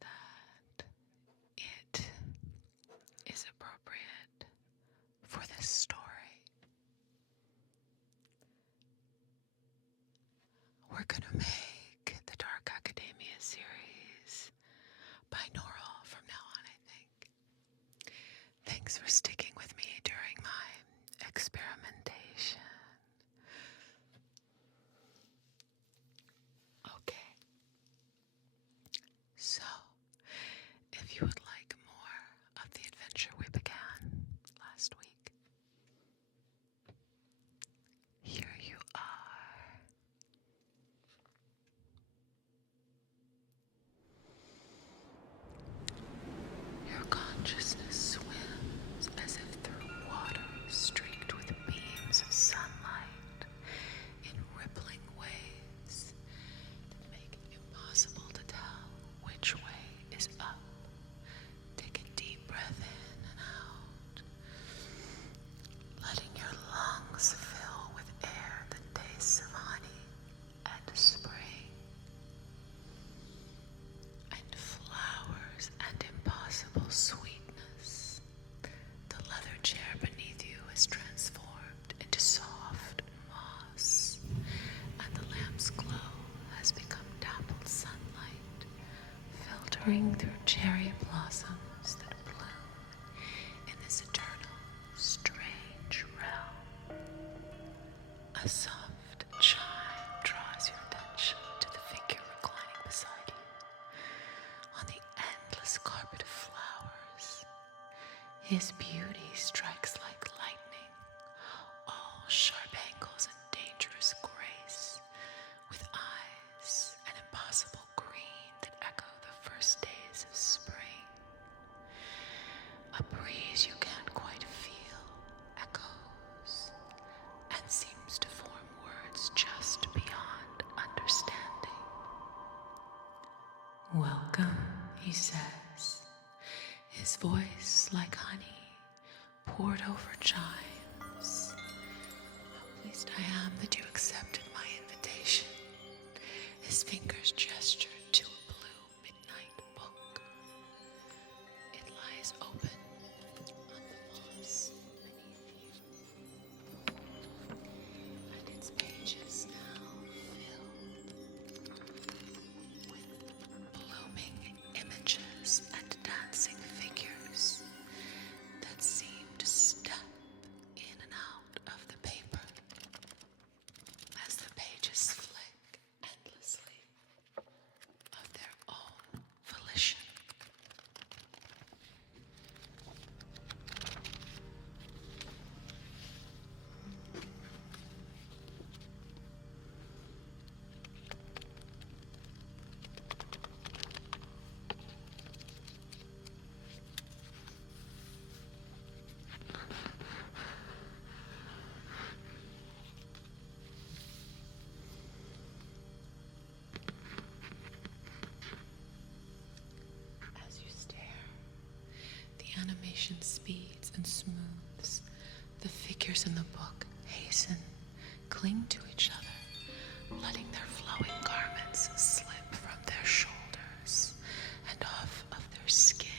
that it is appropriate for this story. We're going to make the Dark Academia series binaural from now on, I think. Thanks for sticking with me during my experimentation. Okay. So, if you would like more of the adventure we began last week, here you are. Your consciousness swims as if through water streaked with beams of sunlight in rippling waves that make it impossible to tell which way is up. Take a deep breath in and out, letting your lungs fill with air that tastes of honey and spring and flowers and impossible sweetness. The leather chair beneath you is transformed into soft moss, and the lamp's glow has become dappled sunlight, filtering through cherry blossoms that bloom in this eternal, strange realm. A soft chime draws your attention to the figure reclining beside you on the endless carpet of flowers. His beauty strikes like lightning, all sharp angles and dangerous grace, with eyes an impossible green that echo the first days of spring. A breeze you can't quite feel echoes and seems to form words just beyond understanding. Welcome, he says, his voice like honey poured over chimes. How pleased I am that you accepted my invitation. His fingers gestured to a blue midnight book. It lies open on the moss beneath you, and its pages now filled with blooming images and dancing figures that seem to step in and out of the paper as the pages flick endlessly of their own volition. As you stare, the animation speeds and smooths. The figures in the book hasten, cling to each other, letting their flowing garments slip from their shoulders and off of their skin,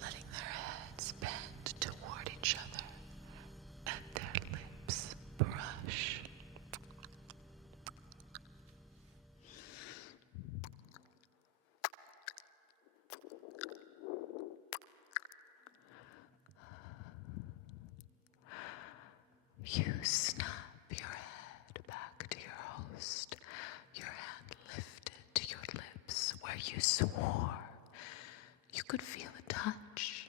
letting their heads bend toward each other and their lips brush. You snap your head back to your host, your hand lifted to your lips where you swore you could feel a touch.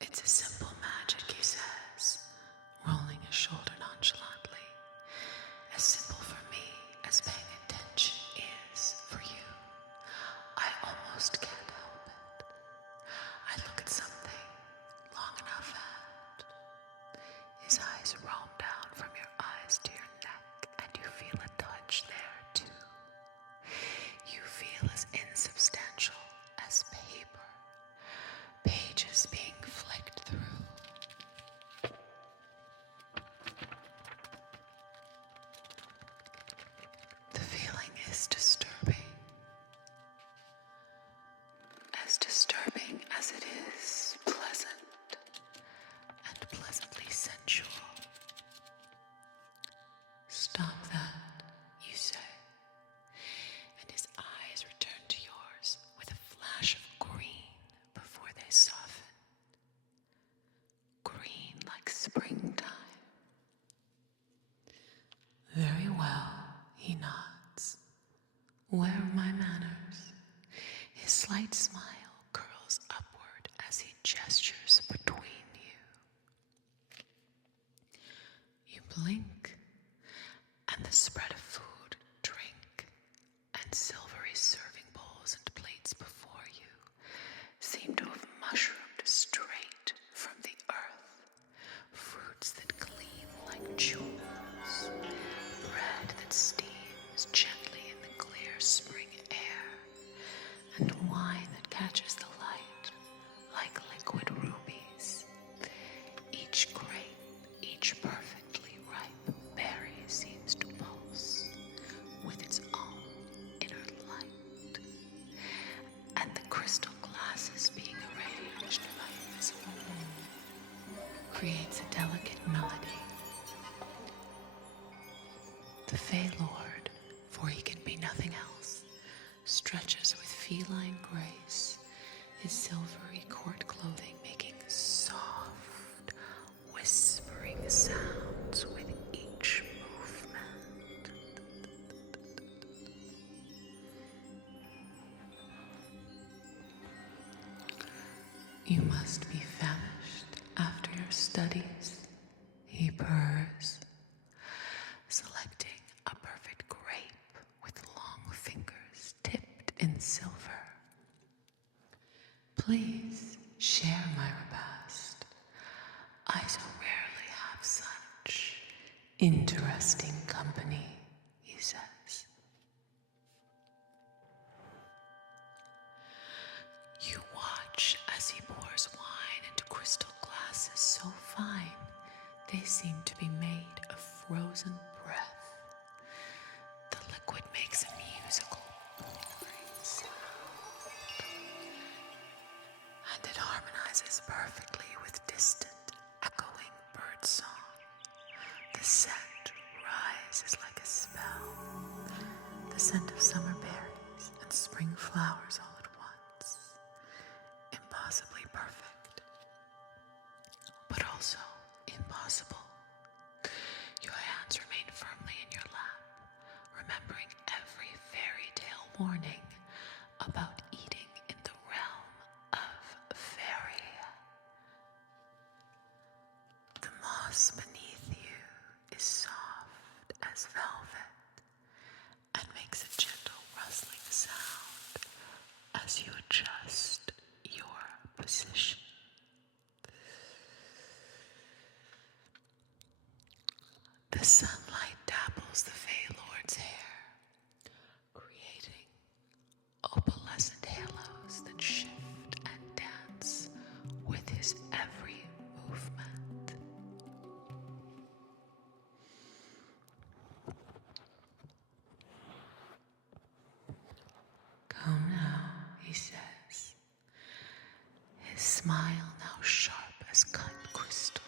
It's a simple magic, he says, rolling his shoulder nonchalantly. As simple for me as paying attention is for you. I almost can't help it. I look at something long enough and his eyes He nods. Where are my manners? His slight smile curls upward as he gestures between you. You blink, and the spread of food, drink, and silvery serving bowls and plates before you seem to have mushroomed straight from the earth. Fruits that gleam like jewels, bread that steams gently in the clear spring air, and wine that catches the light like liquid rubies. Each grape, each perfectly ripe berry seems to pulse with its own inner light, and the crystal glasses being arranged by invisible moon creates a delicate melody. The Fae Lord, for he can be nothing else, stretches with feline grace, his silvery court clothing making soft, whispering sounds with each movement. You must be famished after your studies, he purrs, selecting a perfect grape with long fingers tipped in silver. Please share my repast. I so rarely have such interesting company, he says. You watch as he pours wine into crystal glasses so fine they seem to be made of frozen breath. The liquid makes a musical pouring sound, and it harmonizes perfectly with distant, echoing birdsong. The scent rises like a spell, the scent of summer berries and spring flowers all at once. Impossibly perfect, but also impossible. Your hands remain firmly in your lap, remembering every fairy tale warning about eating in the realm of fairy. The moss beneath you is soft as velvet and makes a gentle rustling sound as you adjust your position. The sunlight dapples the Fae Lord's hair, creating opalescent halos that shift and dance with his every movement. Come now, he says, his smile now sharp as cut crystal.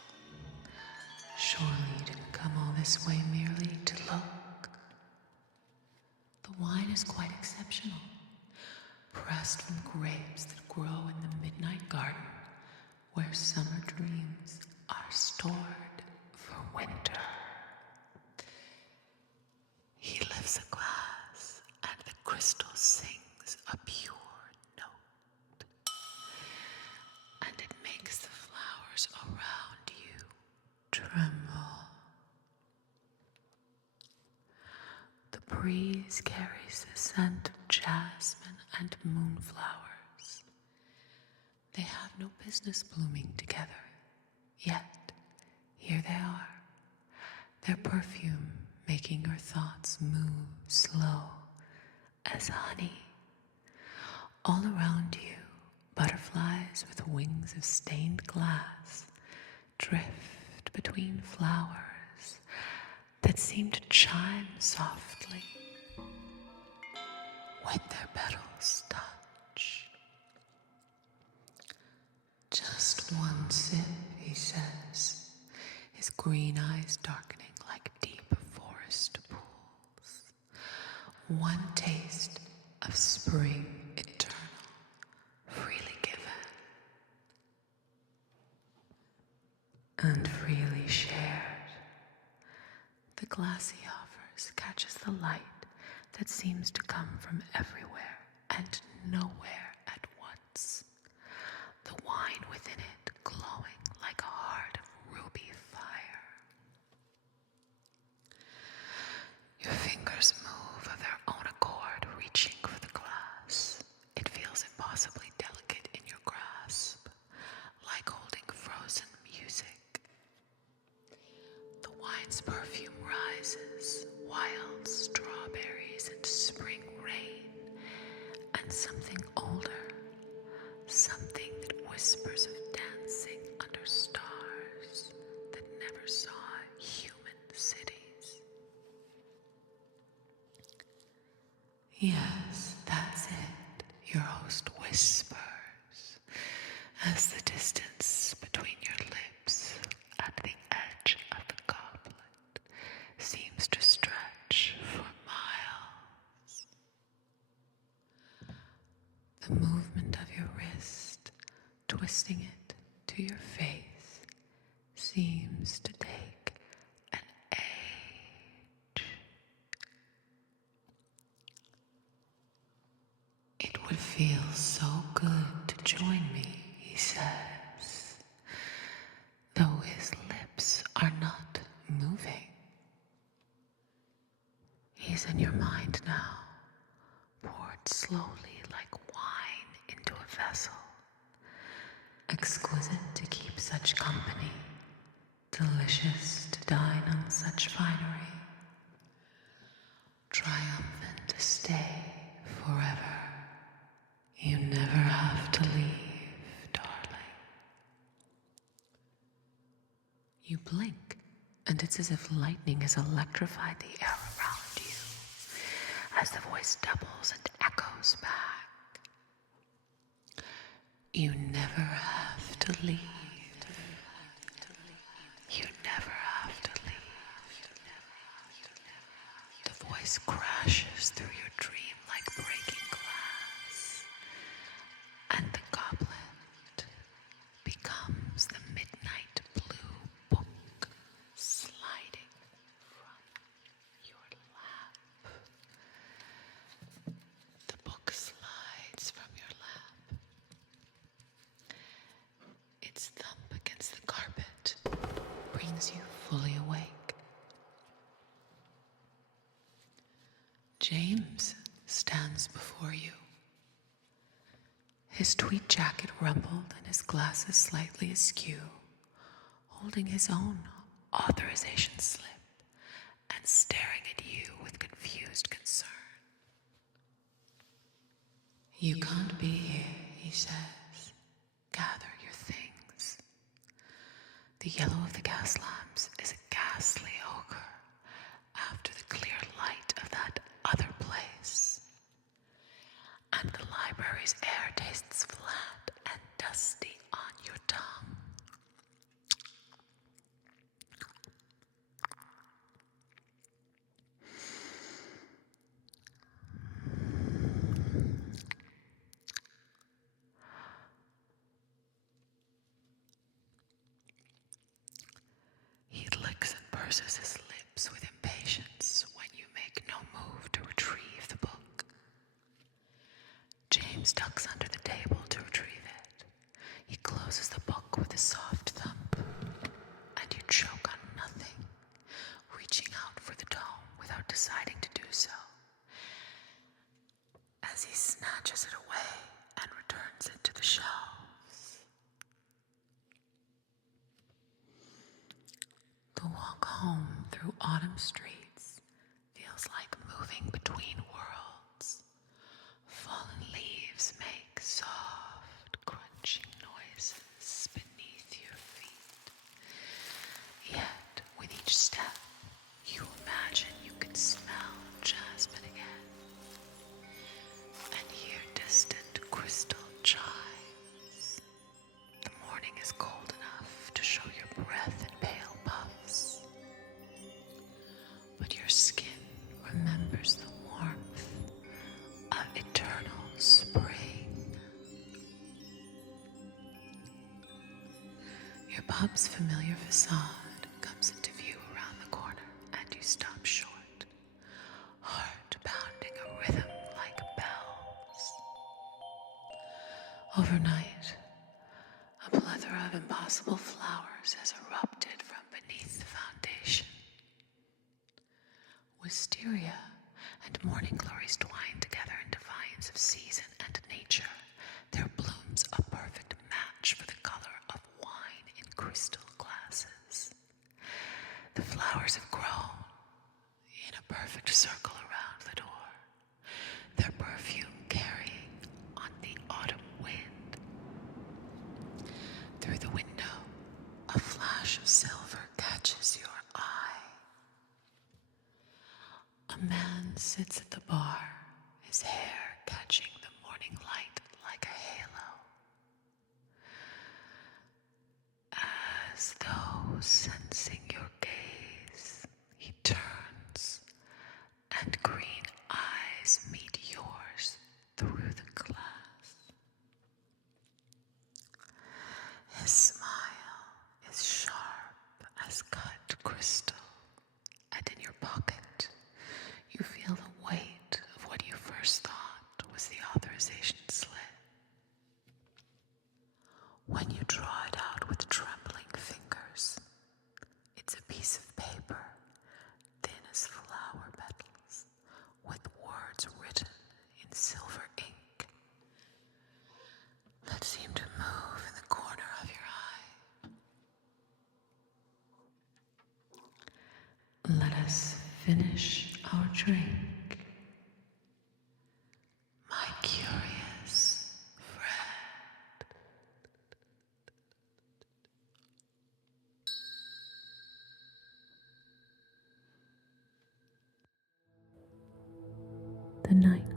Surely you didn't come all this way merely to look. The wine is quite exceptional, pressed from grapes that grow in the midnight garden, where summer dreams are stored for winter. He lifts a glass, and the crystal sings a pure note, and it makes the flowers around you tremble. The breeze carries the scent of jasmine and moonflowers. They have no business blooming together, yet here they are, their perfume making your thoughts move slow as honey. All around you, butterflies with wings of stained glass drift between flowers that seem to chime softly with their petals' touch. Just one sip, he says, his green eyes darkening like deep forest pools. One taste of spring eternal, freely given and freely shared. The glass he offers nose catches the light that seems to come from everywhere and nowhere at once, the wine within it glowing like a heart of ruby fire. Your fingers move of their own accord, reaching for the glass. It feels impossibly delicate in your grasp, like holding frozen music. The wine's perfume rises, wild strawberries and spring rain, and something older, something that whispers of dancing under stars that never saw human cities. Yes, that's it, your host whispers, as the distance between your lips at the edge of the goblet seems to stretch for miles. The movement of your wrist, twisting it to your face, seems to take an age. It would feel so good to join me, he says, though his lips are not moving. He's in your mind now, poured slowly like wine into a vessel, exquisite to keep such company, delicious to dine on such finery, triumphant to stay forever. You never have to leave, darling. You blink, and it's as if lightning has electrified the air around you, as the voice doubles and echoes back. You never have to leave. You never have to leave. The voice crashes through your dream like breaking glass, and the goblet becomes the midnight blue book sliding from your lap. The book slides from your lap. Its thump against the carpet brings you fully awake. James stands before you. His tweed jacket rumpled and his glasses slightly askew, holding his own authorization slip and staring at you with confused concern. You can't be here, he says. Gather your things. The yellow of the gas lamps is a ghastly ochre after the clear light of that other place. And the library's air tastes flat and dusty on your tongue. He licks and purses his lips with impatience when you make no move to retrieve the book. James ducks under the table to retrieve it. He closes the book with a soft thump, and you choke on nothing, reaching out for the tome without deciding to do so, as he snatches it away and returns it to the shelves. The walk home through autumn streets feels like moving between worlds. Fallen leaves make soft, crunching noises beneath your feet. Yet, with each step, you imagine you can smell jasmine again and hear distant crystal chimes. The morning is cold enough to show your breath in pale puffs, but your skin remembers the warmth of eternal spring. Your pub's familiar facade comes into view around the corner, and you stop short. impossible flowers has erupted from beneath the foundation. Wisteria and morning glories twine together in defiance of season and nature, their blooms a perfect match for the color of wine in crystal glasses. The flowers have grown in a perfect circle around the door, their perfume carrying on the autumn wind. Through the window, a flash of silver catches your eye. A man sits at the bar, his hair catching the morning light like a halo. As though sensing your gaze, he turns, and green eyes meet yours through the glass. His smile is sharp as cut crystal, and in your pocket you feel the weight of what you first thought was the authorization slip. When you draw it out with trembling fingers, it's a piece of paper, thin as flower petals, with words written in silver ink that seem to move in the corner of your eye. Let us finish our drink, my curious friend. The night